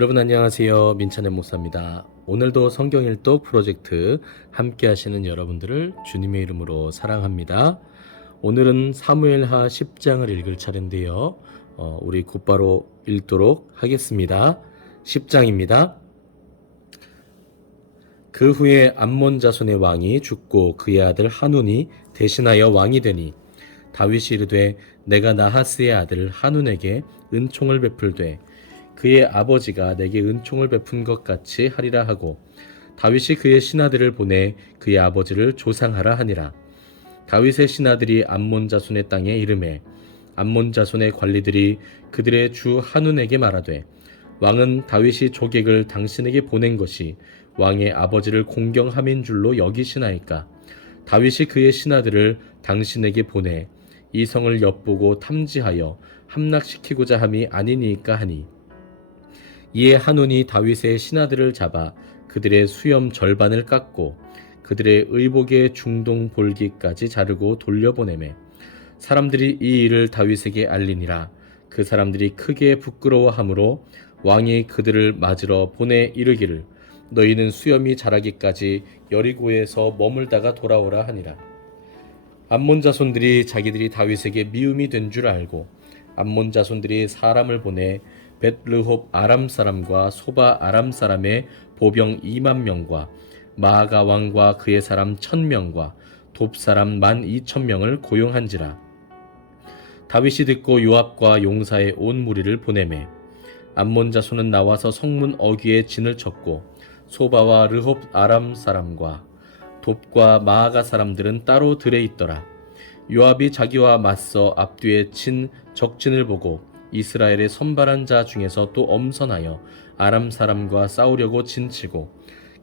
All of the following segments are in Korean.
여러분 안녕하세요. 민찬의 목사입니다. 오늘도 성경일독 프로젝트 함께 하시는 여러분들을 주님의 이름으로 사랑합니다. 오늘은 사무엘하 10장을 읽을 차례인데요. 우리 곧바로 읽도록 하겠습니다. 10장입니다. 그 후에 암몬 자손의 왕이 죽고 그의 아들 한운이 대신하여 왕이 되니 다윗이 이르되 내가 나하스의 아들 한운에게 은총을 베풀되 그의 아버지가 내게 은총을 베푼 것 같이 하리라 하고 다윗이 그의 신하들을 보내 그의 아버지를 조상하라 하니라. 다윗의 신하들이 암몬 자손의 땅에 이르매 암몬 자손의 관리들이 그들의 주 한운에게 말하되 왕은 다윗이 조객을 당신에게 보낸 것이 왕의 아버지를 공경함인 줄로 여기시나이까. 다윗이 그의 신하들을 당신에게 보내 이 성을 엿보고 탐지하여 함락시키고자 함이 아니니까 하니 이에 한운이 다윗의 신하들을 잡아 그들의 수염 절반을 깎고 그들의 의복의 중동 볼기까지 자르고 돌려보내매 사람들이 이 일을 다윗에게 알리니라. 그 사람들이 크게 부끄러워하므로 왕이 그들을 맞으러 보내 이르기를 너희는 수염이 자라기까지 여리고에서 머물다가 돌아오라 하니라. 암몬 자손들이 자기들이 다윗에게 미움이 된 줄 알고 암몬 자손들이 사람을 보내 벳르홉 아람 사람과 소바 아람 사람의 보병 2만 명과 마아가 왕과 그의 사람 1,000명과 돕 사람 12,000명을 고용한지라. 다윗이 듣고 요압과 용사의 온 무리를 보내매 암몬 자손은 나와서 성문 어귀에 진을 쳤고 소바와 르홉 아람 사람과 돕과 마아가 사람들은 따로 들에 있더라. 요압이 자기와 맞서 앞뒤에 친 적진을 보고 이스라엘의 선발한 자 중에서 또 엄선하여 아람 사람과 싸우려고 진치고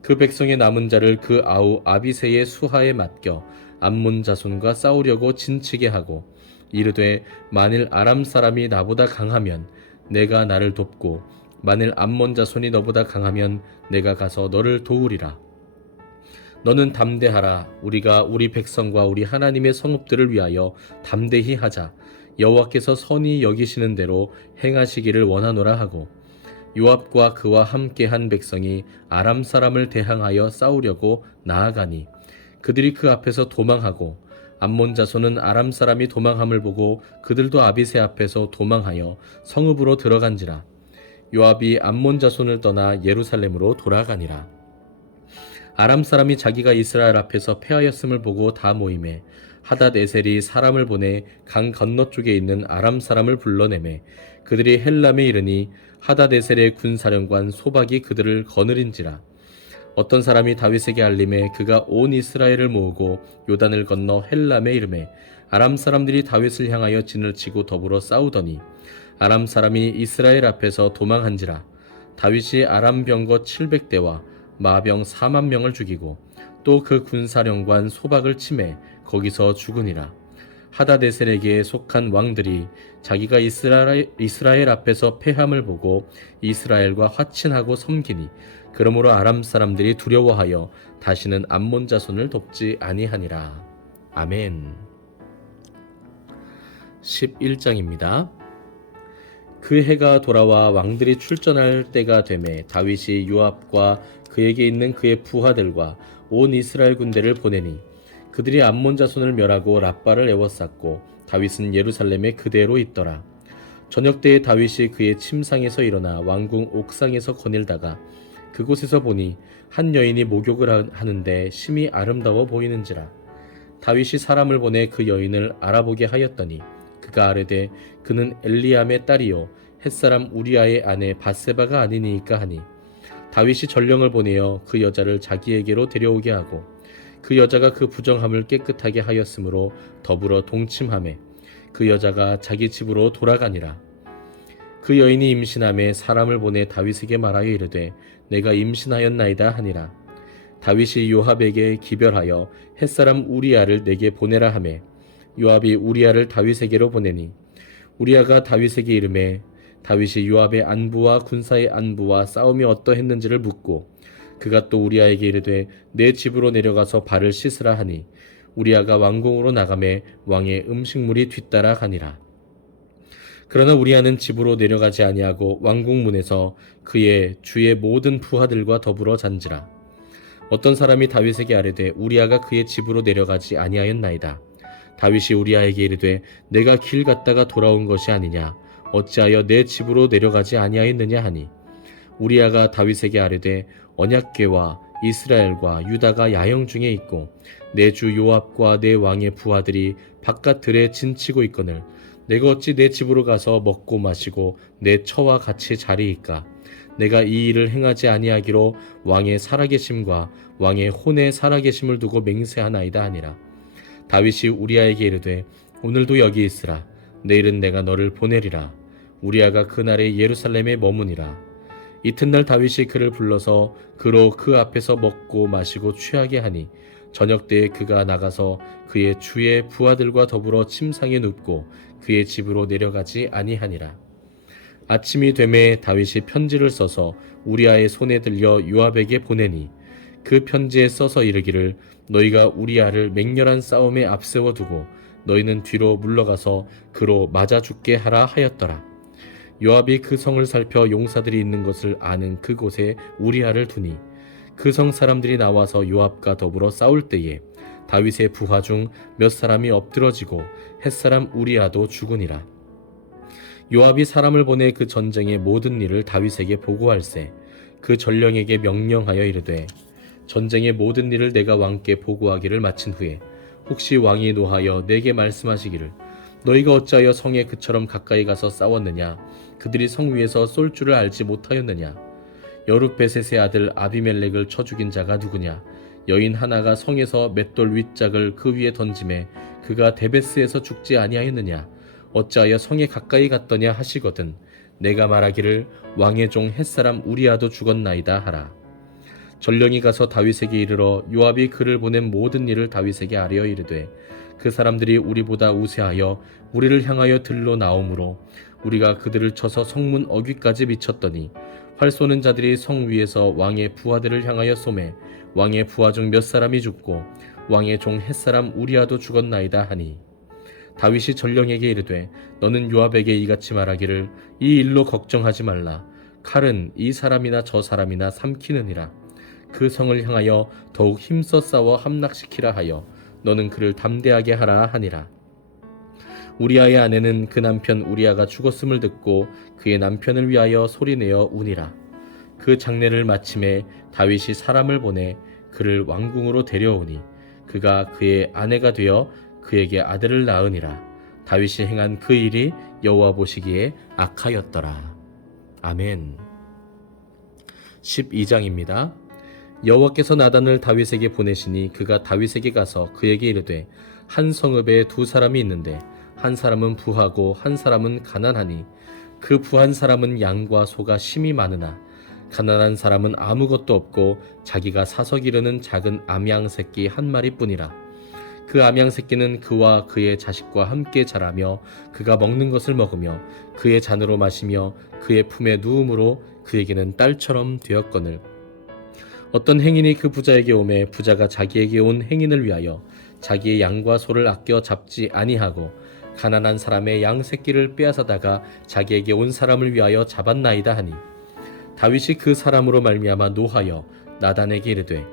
그 백성의 남은 자를 그 아우 아비새의 수하에 맡겨 암몬 자손과 싸우려고 진치게 하고 이르되 만일 아람 사람이 나보다 강하면 내가 나를 돕고 만일 암몬 자손이 너보다 강하면 내가 가서 너를 도우리라. 너는 담대하라. 우리가 우리 백성과 우리 하나님의 성읍들을 위하여 담대히 하자. 여호와께서 선히 여기시는 대로 행하시기를 원하노라 하고 요압과 그와 함께한 백성이 아람 사람을 대항하여 싸우려고 나아가니 그들이 그 앞에서 도망하고 암몬 자손은 아람 사람이 도망함을 보고 그들도 아비새 앞에서 도망하여 성읍으로 들어간지라. 요압이 암몬 자손을 떠나 예루살렘으로 돌아가니라. 아람 사람이 자기가 이스라엘 앞에서 패하였음을 보고 다 모임에 하닷에셀이 사람을 보내 강 건너쪽에 있는 아람 사람을 불러내매 그들이 헬람에 이르니 하닷에셀의 군사령관 소박이 그들을 거느린지라. 어떤 사람이 다윗에게 알림에 그가 온 이스라엘을 모으고 요단을 건너 헬람에 이르매 아람 사람들이 다윗을 향하여 진을 치고 더불어 싸우더니 아람 사람이 이스라엘 앞에서 도망한지라. 다윗이 아람 병거 700대와 마병 4만 명을 죽이고 또 그 군사령관 소박을 치매 거기서 죽으니라. 하다데셀에게 속한 왕들이 자기가 이스라엘 앞에서 패함을 보고 이스라엘과 화친하고 섬기니 그러므로 아람 사람들이 두려워하여 다시는 암몬 자손을 돕지 아니하니라. 아멘. 11장입니다. 그 해가 돌아와 왕들이 출전할 때가 되매 다윗이 요압과 그에게 있는 그의 부하들과 온 이스라엘 군대를 보내니 그들이 암몬 자손을 멸하고 랍바를 에워쌌고 다윗은 예루살렘에 그대로 있더라. 저녁 때에 다윗이 그의 침상에서 일어나 왕궁 옥상에서 거닐다가 그곳에서 보니 한 여인이 목욕을 하는데 심히 아름다워 보이는지라. 다윗이 사람을 보내 그 여인을 알아보게 하였더니 그가 아뢰되 그는 엘리암의 딸이요 햇사람 우리아의 아내 밧세바가 아니니까 하니 다윗이 전령을 보내어 그 여자를 자기에게로 데려오게 하고 그 여자가 그 부정함을 깨끗하게 하였으므로 더불어 동침하매 그 여자가 자기 집으로 돌아가니라. 그 여인이 임신함에 사람을 보내 다윗에게 말하여 이르되 내가 임신하였나이다 하니라. 다윗이 요압에게 기별하여 햇사람 우리아를 내게 보내라 하매 요압이 우리아를 다윗에게로 보내니 우리아가 다윗에게 이르매 다윗이 요압의 안부와 군사의 안부와 싸움이 어떠했는지를 묻고 그가 또 우리아에게 이르되 내 집으로 내려가서 발을 씻으라 하니 우리아가 왕궁으로 나가매 왕의 음식물이 뒤따라 가니라. 그러나 우리아는 집으로 내려가지 아니하고 왕궁문에서 그의 주의 모든 부하들과 더불어 잔지라. 어떤 사람이 다윗에게 아뢰되 우리아가 그의 집으로 내려가지 아니하였나이다. 다윗이 우리아에게 이르되 내가 길 갔다가 돌아온 것이 아니냐, 어찌하여 내 집으로 내려가지 아니하였느냐 하니, 우리아가 다윗에게 아뢰되 언약궤와 이스라엘과 유다가 야영 중에 있고 내 주 요압과 내 왕의 부하들이 바깥 들에 진치고 있거늘 내가 어찌 내 집으로 가서 먹고 마시고 내 처와 같이 자리이까. 내가 이 일을 행하지 아니하기로 왕의 살아계심과 왕의 혼의 살아계심을 두고 맹세하나이다 하니라. 다윗이 우리아에게 이르되 오늘도 여기 있으라. 내일은 내가 너를 보내리라. 우리아가 그날에 예루살렘에 머무니라. 이튿날 다윗이 그를 불러서 그로 그 앞에서 먹고 마시고 취하게 하니 저녁 때에 그가 나가서 그의 주의 부하들과 더불어 침상에 눕고 그의 집으로 내려가지 아니하니라. 아침이 되매 다윗이 편지를 써서 우리아의 손에 들려 요압에게 보내니 그 편지에 써서 이르기를 너희가 우리아를 맹렬한 싸움에 앞세워 두고 너희는 뒤로 물러가서 그로 맞아 죽게 하라 하였더라. 요압이 그 성을 살펴 용사들이 있는 것을 아는 그곳에 우리아를 두니 그 성 사람들이 나와서 요압과 더불어 싸울 때에 다윗의 부하 중 몇 사람이 엎드러지고 햇사람 우리아도 죽으니라. 요압이 사람을 보내 그 전쟁의 모든 일을 다윗에게 보고할세 그 전령에게 명령하여 이르되 전쟁의 모든 일을 내가 왕께 보고하기를 마친 후에 혹시 왕이 노하여 내게 말씀하시기를 너희가 어찌하여 성에 그처럼 가까이 가서 싸웠느냐, 그들이 성 위에서 쏠 줄을 알지 못하였느냐, 여룻베셋의 아들 아비멜렉을 쳐 죽인 자가 누구냐, 여인 하나가 성에서 맷돌 윗짝을 그 위에 던짐에 그가 데베스에서 죽지 아니하였느냐, 어찌하여 성에 가까이 갔더냐 하시거든 내가 말하기를 왕의 종 햇사람 우리아도 죽었나이다 하라. 전령이 가서 다윗에게 이르러 요압이 그를 보낸 모든 일을 다윗에게 아뢰어 이르되 그 사람들이 우리보다 우세하여 우리를 향하여 들로 나오므로 우리가 그들을 쳐서 성문 어귀까지 미쳤더니 활 쏘는 자들이 성 위에서 왕의 부하들을 향하여 쏘매 왕의 부하 중 몇 사람이 죽고 왕의 종 햇사람 우리아도 죽었나이다 하니 다윗이 전령에게 이르되 너는 요압에게 이같이 말하기를 이 일로 걱정하지 말라. 칼은 이 사람이나 저 사람이나 삼키느니라. 그 성을 향하여 더욱 힘써 싸워 함락시키라 하여 너는 그를 담대하게 하라 하니라. 우리아의 아내는 그 남편 우리아가 죽었음을 듣고 그의 남편을 위하여 소리내어 우니라. 그 장례를 마침에 다윗이 사람을 보내 그를 왕궁으로 데려오니 그가 그의 아내가 되어 그에게 아들을 낳으니라. 다윗이 행한 그 일이 여호와 보시기에 악하였더라. 아멘. 12장입니다. 여호와께서 나단을 다윗에게 보내시니 그가 다윗에게 가서 그에게 이르되 한 성읍에 두 사람이 있는데 한 사람은 부하고 한 사람은 가난하니 그 부한 사람은 양과 소가 심히 많으나 가난한 사람은 아무것도 없고 자기가 사서 기르는 작은 암양 새끼 한 마리뿐이라. 그 암양 새끼는 그와 그의 자식과 함께 자라며 그가 먹는 것을 먹으며 그의 잔으로 마시며 그의 품에 누움으로 그에게는 딸처럼 되었거늘 어떤 행인이 그 부자에게 오매 부자가 자기에게 온 행인을 위하여 자기의 양과 소를 아껴 잡지 아니하고 가난한 사람의 양 새끼를 빼앗아다가 자기에게 온 사람을 위하여 잡았나이다 하니 다윗이 그 사람으로 말미암아 노하여 나단에게 이르되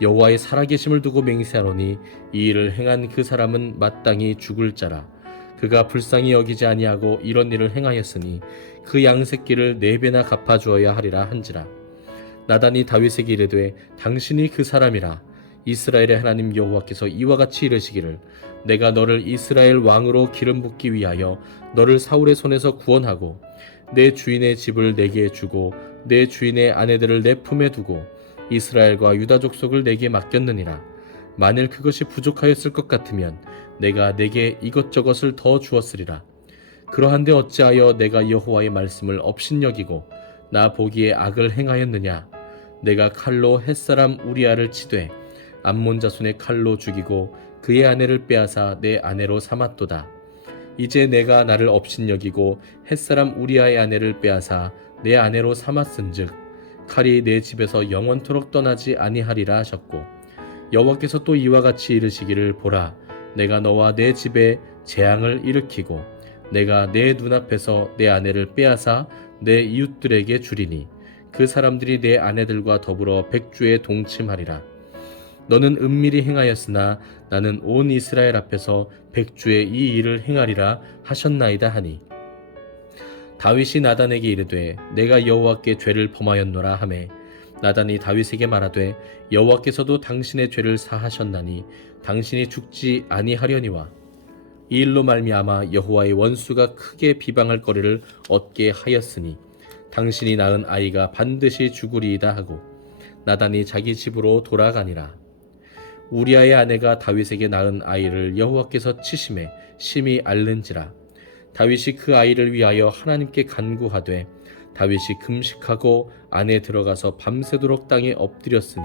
여호와의 살아계심을 두고 맹세하노니 이 일을 행한 그 사람은 마땅히 죽을 자라. 그가 불쌍히 여기지 아니하고 이런 일을 행하였으니 그 양 새끼를 4배나 갚아주어야 하리라 한지라. 나단이 다윗에게 이르되 당신이 그 사람이라. 이스라엘의 하나님 여호와께서 이와 같이 이르시기를 내가 너를 이스라엘 왕으로 기름 붓기 위하여 너를 사울의 손에서 구원하고 내 주인의 집을 내게 주고 내 주인의 아내들을 내 품에 두고 이스라엘과 유다 족속을 내게 맡겼느니라. 만일 그것이 부족하였을 것 같으면 내가 내게 이것저것을 더 주었으리라. 그러한데 어찌하여 내가 여호와의 말씀을 업신여기고 나 보기에 악을 행하였느냐. 내가 칼로 햇사람 우리아를 치되 암몬 자손의 칼로 죽이고 그의 아내를 빼앗아 내 아내로 삼았도다. 이제 내가 나를 업신여기고 햇사람 우리아의 아내를 빼앗아 내 아내로 삼았은즉 칼이 내 집에서 영원토록 떠나지 아니하리라 하셨고 여호와께서 또 이와 같이 이르시기를 보라 내가 너와 내 집에 재앙을 일으키고 내가 내 눈앞에서 내 아내를 빼앗아 내 이웃들에게 주리니 그 사람들이 내 아내들과 더불어 백주에 동침하리라. 너는 은밀히 행하였으나 나는 온 이스라엘 앞에서 백주에 이 일을 행하리라 하셨나이다 하니 다윗이 나단에게 이르되 내가 여호와께 죄를 범하였노라 하매 나단이 다윗에게 말하되 여호와께서도 당신의 죄를 사하셨나니 당신이 죽지 아니하려니와 이 일로 말미암아 여호와의 원수가 크게 비방할 거리를 얻게 하였으니 당신이 낳은 아이가 반드시 죽으리이다 하고 나단이 자기 집으로 돌아가니라. 우리아의 아내가 다윗에게 낳은 아이를 여호와께서 치심에 심히 앓는지라. 다윗이 그 아이를 위하여 하나님께 간구하되 다윗이 금식하고 안에 들어가서 밤새도록 땅에 엎드렸으니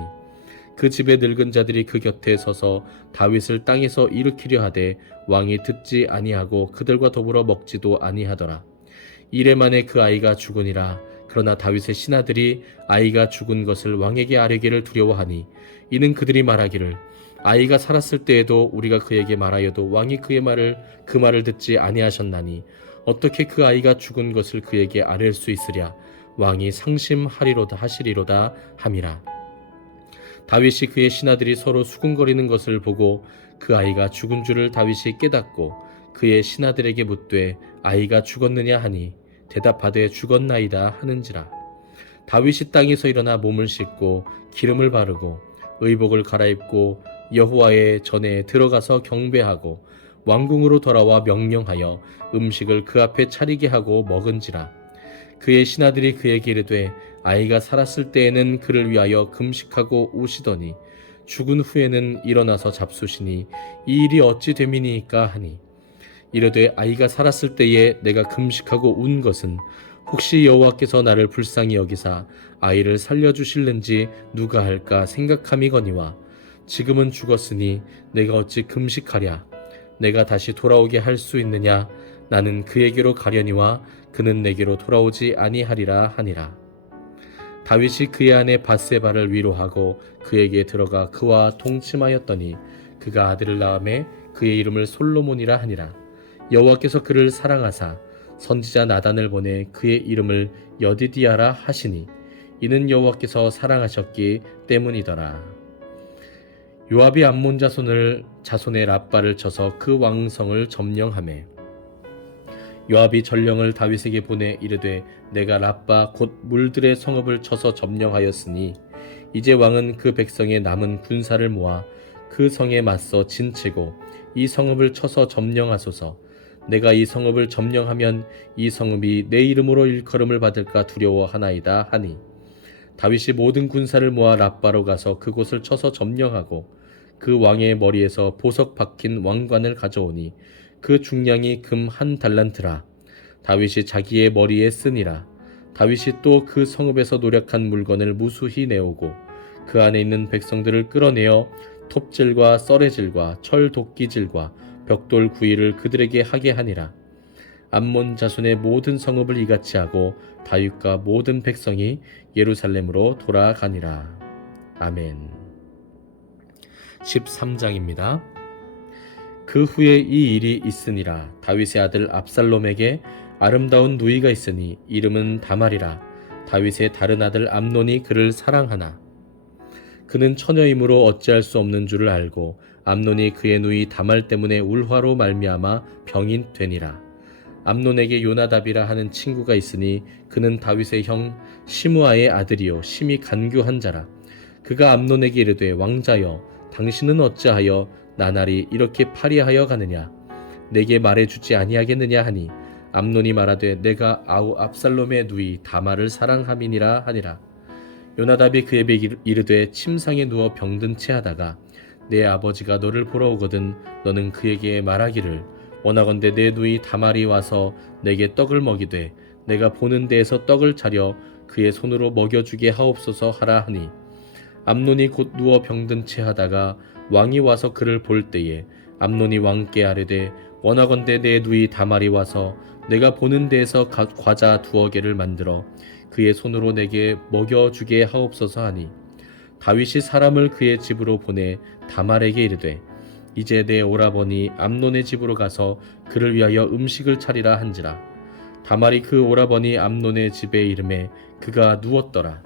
그 집의 늙은 자들이 그 곁에 서서 다윗을 땅에서 일으키려 하되 왕이 듣지 아니하고 그들과 더불어 먹지도 아니하더라. 이래 만에 그 아이가 죽으니라. 그러나 다윗의 신하들이 아이가 죽은 것을 왕에게 아뢰기를 두려워하니 이는 그들이 말하기를 아이가 살았을 때에도 우리가 그에게 말하여도 왕이 그 말을 듣지 아니하셨나니 어떻게 그 아이가 죽은 것을 그에게 아뢰 수 있으랴. 왕이 상심하리로다 하시리로다 함이라. 다윗이 그의 신하들이 서로 수군거리는 것을 보고 그 아이가 죽은 줄을 다윗이 깨닫고 그의 신하들에게 묻되 아이가 죽었느냐 하니 대답하되 죽었나이다 하는지라. 다윗이 땅에서 일어나 몸을 씻고 기름을 바르고 의복을 갈아입고 여호와의 전에 들어가서 경배하고 왕궁으로 돌아와 명령하여 음식을 그 앞에 차리게 하고 먹은지라. 그의 신하들이 그에게 이르되 아이가 살았을 때에는 그를 위하여 금식하고 우시더니 죽은 후에는 일어나서 잡수시니 이 일이 어찌 됨이니까 하니 이르되 아이가 살았을 때에 내가 금식하고 운 것은 혹시 여호와께서 나를 불쌍히 여기사 아이를 살려주실는지 누가 할까 생각함이거니와 지금은 죽었으니 내가 어찌 금식하랴. 내가 다시 돌아오게 할 수 있느냐. 나는 그에게로 가려니와 그는 내게로 돌아오지 아니하리라 하니라. 다윗이 그의 아내 밧세바를 위로하고 그에게 들어가 그와 동침하였더니 그가 아들을 낳음에 그의 이름을 솔로몬이라 하니라. 여호와께서 그를 사랑하사 선지자 나단을 보내 그의 이름을 여디디아라 하시니 이는 여호와께서 사랑하셨기 때문이더라. 요압이 암몬 자손의 랍바를 쳐서 그 왕성을 점령하매 요압이 전령을 다윗에게 보내 이르되 내가 랍바 곧 물들의 성읍을 쳐서 점령하였으니 이제 왕은 그 백성의 남은 군사를 모아 그 성에 맞서 진치고 이 성읍을 쳐서 점령하소서. 내가 이 성읍을 점령하면 이 성읍이 내 이름으로 일컬음을 받을까 두려워하나이다 하니 다윗이 모든 군사를 모아 랍바로 가서 그곳을 쳐서 점령하고 그 왕의 머리에서 보석 박힌 왕관을 가져오니 그 중량이 금 1달란트라. 다윗이 자기의 머리에 쓰니라. 다윗이 또 그 성읍에서 노력한 물건을 무수히 내오고 그 안에 있는 백성들을 끌어내어 톱질과 썰애질과 철 도끼질과 벽돌 구이를 그들에게 하게 하니라. 암몬 자손의 모든 성읍을 이같이 하고 다윗과 모든 백성이 예루살렘으로 돌아가니라. 아멘. 13장입니다. 그 후에 이 일이 있으니라. 다윗의 아들 압살롬에게 아름다운 누이가 있으니 이름은 다말이라. 다윗의 다른 아들 암논이 그를 사랑하나 그는 처녀이므로 어찌할 수 없는 줄을 알고 암논이 그의 누이 다말 때문에 울화로 말미암아 병이 되니라. 암논에게 요나답이라 하는 친구가 있으니 그는 다윗의 형 시므아의 아들이요 심히 간교한 자라. 그가 암논에게 이르되 왕자여 당신은 어찌하여 나날이 이렇게 파리하여 가느냐. 내게 말해주지 아니하겠느냐 하니 암논이 말하되 내가 압살롬의 누이 다말을 사랑함이니라 하니라. 요나답이 그에게 이르되 침상에 누워 병든 채 하다가 내 아버지가 너를 보러 오거든 너는 그에게 말하기를 원하건대 내 누이 다말이 와서 내게 떡을 먹이되 내가 보는 데에서 떡을 차려 그의 손으로 먹여주게 하옵소서 하라 하니 암논이 곧 누워 병든 채 하다가 왕이 와서 그를 볼 때에 암논이 왕께 아뢰되 원하건대 내 누이 다말이 와서 내가 보는 데에서 과자 2개를 만들어 그의 손으로 내게 먹여주게 하옵소서 하니 다윗이 사람을 그의 집으로 보내 다말에게 이르되 이제 내 오라버니 암논의 집으로 가서 그를 위하여 음식을 차리라 한지라. 다말이 그 오라버니 암논의 집에 이름에 그가 누웠더라.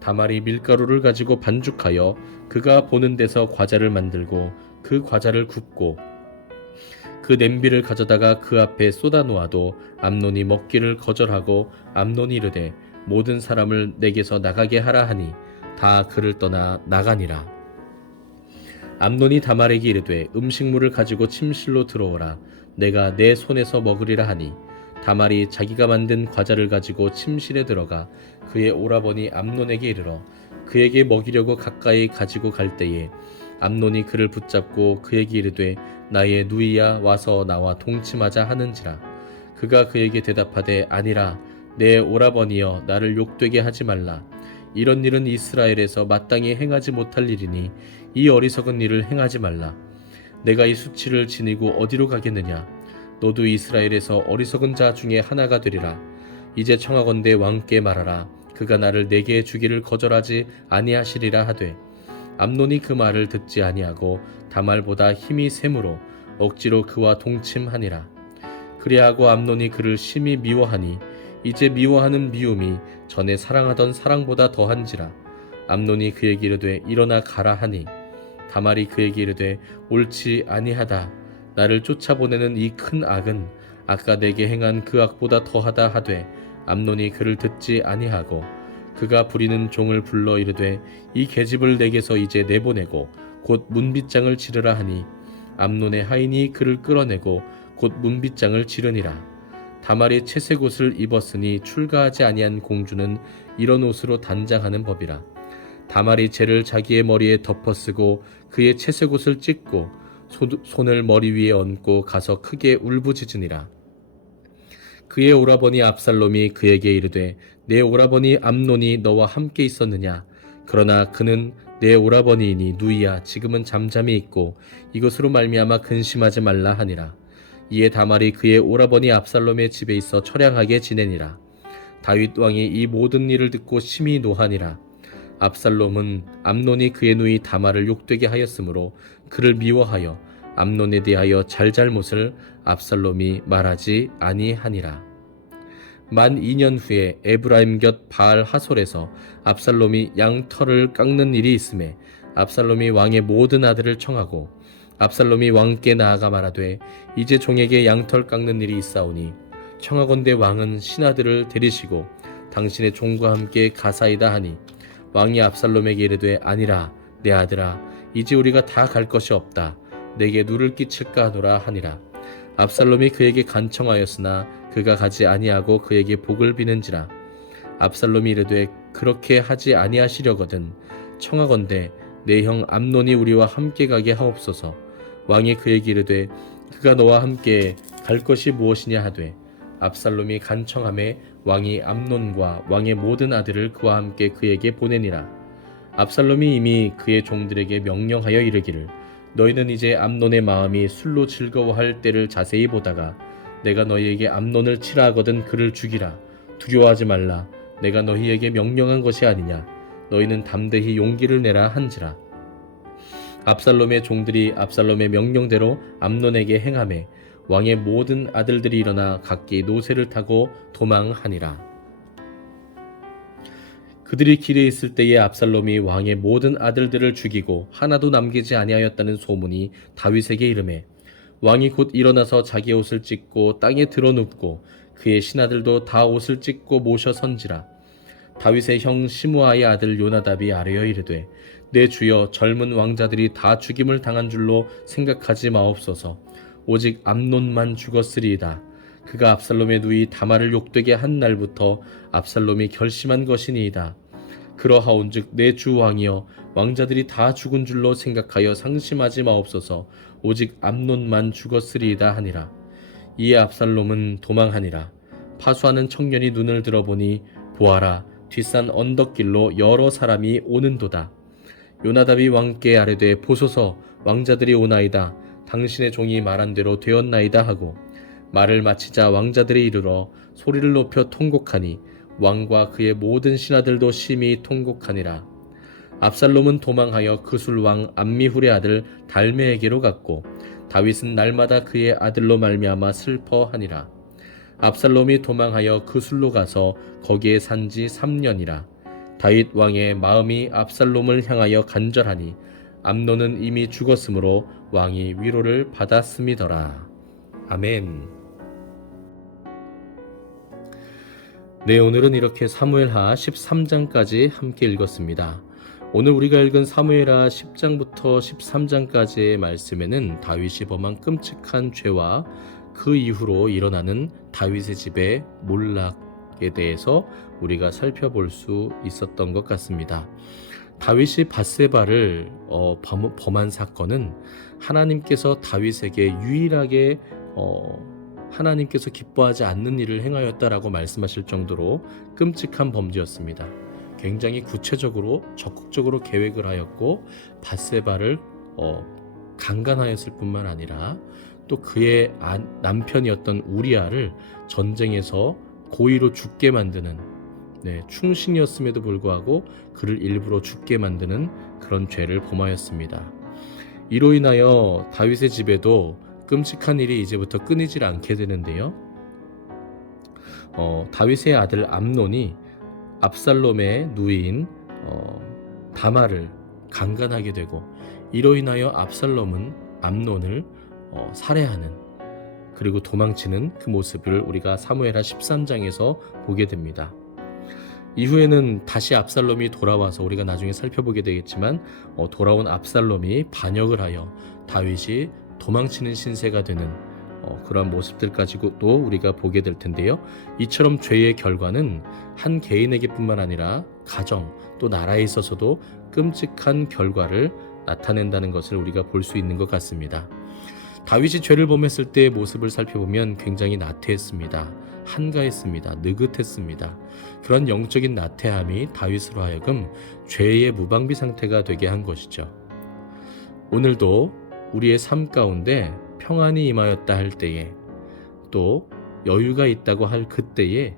다말이 밀가루를 가지고 반죽하여 그가 보는 데서 과자를 만들고 그 과자를 굽고 그 냄비를 가져다가 그 앞에 쏟아 놓아도 암논이 먹기를 거절하고 암논이 이르되 모든 사람을 내게서 나가게 하라 하니 다 그를 떠나 나가니라. 암논이 다말에게 이르되 음식물을 가지고 침실로 들어오라. 내가 내 손에서 먹으리라 하니 다말이 자기가 만든 과자를 가지고 침실에 들어가 그의 오라버니 암논에게 이르러 그에게 먹이려고 가까이 가지고 갈 때에 암논이 그를 붙잡고 그에게 이르되 나의 누이야 와서 나와 동침하자 하는지라. 그가 그에게 대답하되 아니라 내 오라버니여 나를 욕되게 하지 말라. 이런 일은 이스라엘에서 마땅히 행하지 못할 일이니 이 어리석은 일을 행하지 말라. 내가 이 수치를 지니고 어디로 가겠느냐. 너도 이스라엘에서 어리석은 자 중에 하나가 되리라. 이제 청하건대 왕께 말하라. 그가 나를 내게 주기를 거절하지 아니하시리라 하되 암논이 그 말을 듣지 아니하고 다말보다 힘이 세므로 억지로 그와 동침하니라. 그리하고 암논이 그를 심히 미워하니 이제 미워하는 미움이 전에 사랑하던 사랑보다 더한지라. 암논이 그에게 이르되 일어나 가라 하니 다말이 그에게 이르되 옳지 아니하다. 나를 쫓아보내는 이 큰 악은 아까 내게 행한 그 악보다 더하다 하되 암논이 그를 듣지 아니하고 그가 부리는 종을 불러 이르되 이 계집을 내게서 이제 내보내고 곧 문빗장을 치르라 하니 암논의 하인이 그를 끌어내고 곧 문빗장을 치르니라. 다말이 채색 옷을 입었으니 출가하지 아니한 공주는 이런 옷으로 단장하는 법이라. 다말이 재를 자기의 머리에 덮어쓰고 그의 채색 옷을 찢고 손을 머리 위에 얹고 가서 크게 울부짖으니라. 그의 오라버니 압살롬이 그에게 이르되 내 오라버니 암논이 너와 함께 있었느냐. 그러나 그는 내 오라버니이니 누이야 지금은 잠잠히 있고 이것으로 말미암아 근심하지 말라 하니라. 이에 다말이 그의 오라버니 압살롬의 집에 있어 처량하게 지내니라. 다윗 왕이 이 모든 일을 듣고 심히 노하니라. 압살롬은 암논이 그의 누이 다말을 욕되게 하였으므로 그를 미워하여 암논에 대하여 잘잘못을 압살롬이 말하지 아니하니라. 만 2년 후에 에브라임 곁 바알 하솔에서 압살롬이 양털을 깎는 일이 있음에 압살롬이 왕의 모든 아들을 청하고 압살롬이 왕께 나아가 말하되 이제 종에게 양털 깎는 일이 있사오니 청하건대 왕은 신하들을 데리시고 당신의 종과 함께 가사이다 하니 왕이 압살롬에게 이르되 아니라 내 아들아 이제 우리가 다 갈 것이 없다. 내게 누를 끼칠까 하노라 하니라. 압살롬이 그에게 간청하였으나 그가 가지 아니하고 그에게 복을 비는지라. 압살롬이 이르되 그렇게 하지 아니하시려거든 청하건대 내 형 암논이 우리와 함께 가게 하옵소서. 왕이 그에게 이르되 그가 너와 함께 갈 것이 무엇이냐 하되 압살롬이 간청하매 왕이 암논과 왕의 모든 아들을 그와 함께 그에게 보내니라. 압살롬이 이미 그의 종들에게 명령하여 이르기를 너희는 이제 암논의 마음이 술로 즐거워할 때를 자세히 보다가 내가 너희에게 암논을 치라 하거든 그를 죽이라. 두려워하지 말라. 내가 너희에게 명령한 것이 아니냐. 너희는 담대히 용기를 내라 한지라. 압살롬의 종들이 압살롬의 명령대로 암논에게 행하매 왕의 모든 아들들이 일어나 각기 노새를 타고 도망하니라. 그들이 길에 있을 때에 압살롬이 왕의 모든 아들들을 죽이고 하나도 남기지 아니하였다는 소문이 다윗에게 이르매 왕이 곧 일어나서 자기 옷을 찢고 땅에 드러눕고 그의 신하들도 다 옷을 찢고 모셔 선지라. 다윗의 형 시므아의 아들 요나답이 아뢰어 이르되 내 주여 젊은 왕자들이 다 죽임을 당한 줄로 생각하지 마옵소서. 오직 암논만 죽었으리이다. 그가 압살롬의 누이 다말을 욕되게 한 날부터 압살롬이 결심한 것이니이다. 그러하온즉 내 주 왕이여 왕자들이 다 죽은 줄로 생각하여 상심하지 마옵소서. 오직 암논만 죽었으리이다 하니라. 이에 압살롬은 도망하니라. 파수하는 청년이 눈을 들어보니 보아라 뒷산 언덕길로 여러 사람이 오는도다. 요나답이 왕께 아뢰되 보소서 왕자들이 오나이다. 당신의 종이 말한 대로 되었나이다 하고 말을 마치자 왕자들이 이르러 소리를 높여 통곡하니 왕과 그의 모든 신하들도 심히 통곡하니라. 압살롬은 도망하여 그술 왕 암미훌의 아들 달메에게로 갔고 다윗은 날마다 그의 아들로 말미암아 슬퍼하니라. 압살롬이 도망하여 그술로 가서 거기에 산지 3년이라. 다윗 왕의 마음이 압살롬을 향하여 간절하니 암논은 이미 죽었으므로 왕이 위로를 받았음이더라. 아멘. 네, 오늘은 이렇게 사무엘하 13장까지 함께 읽었습니다. 오늘 우리가 읽은 사무엘하 10장부터 13장까지의 말씀에는 다윗이 범한 끔찍한 죄와 그 이후로 일어나는 다윗의 집의 몰락에 대해서 우리가 살펴볼 수 있었던 것 같습니다. 다윗이 밧세바를 범한 사건은 하나님께서 다윗에게 유일하게 하나님께서 기뻐하지 않는 일을 행하였다라고 말씀하실 정도로 끔찍한 범죄였습니다. 굉장히 구체적으로 적극적으로 계획을 하였고 밧세바를 강간하였을 뿐만 아니라 또 그의 남편이었던 우리아를 전쟁에서 고의로 죽게 만드는 충신이었음에도 불구하고 그를 일부러 죽게 만드는 그런 죄를 범하였습니다. 이로 인하여 다윗의 집에도 끔찍한 일이 이제부터 끊이질 않게 되는데요. 다윗의 아들 암논이 압살롬의 누이인 다말을 강간하게 되고 이로 인하여 압살롬은 암논을 살해하는 그리고 도망치는 그 모습을 우리가 사무엘하 13장에서 보게 됩니다. 이후에는 다시 압살롬이 돌아와서 우리가 나중에 살펴보게 되겠지만 돌아온 압살롬이 반역을 하여 다윗이 도망치는 신세가 되는 그러한 모습들까지도 우리가 보게 될 텐데요. 이처럼 죄의 결과는 한 개인에게뿐만 아니라 가정 또 나라에 있어서도 끔찍한 결과를 나타낸다는 것을 우리가 볼 수 있는 것 같습니다. 다윗이 죄를 범했을 때의 모습을 살펴보면 굉장히 나태했습니다. 한가했습니다. 느긋했습니다. 그런 영적인 나태함이 다윗으로 하여금 죄의 무방비 상태가 되게 한 것이죠. 오늘도 우리의 삶 가운데 평안이 임하였다 할 때에 또 여유가 있다고 할 그때에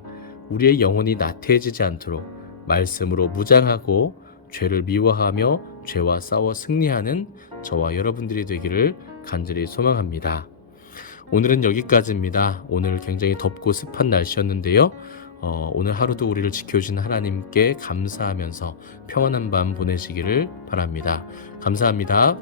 우리의 영혼이 나태해지지 않도록 말씀으로 무장하고 죄를 미워하며 죄와 싸워 승리하는 저와 여러분들이 되기를 간절히 소망합니다. 오늘은 여기까지입니다. 오늘 굉장히 덥고 습한 날씨였는데요. 오늘 하루도 우리를 지켜주신 하나님께 감사하면서 평안한 밤 보내시기를 바랍니다. 감사합니다.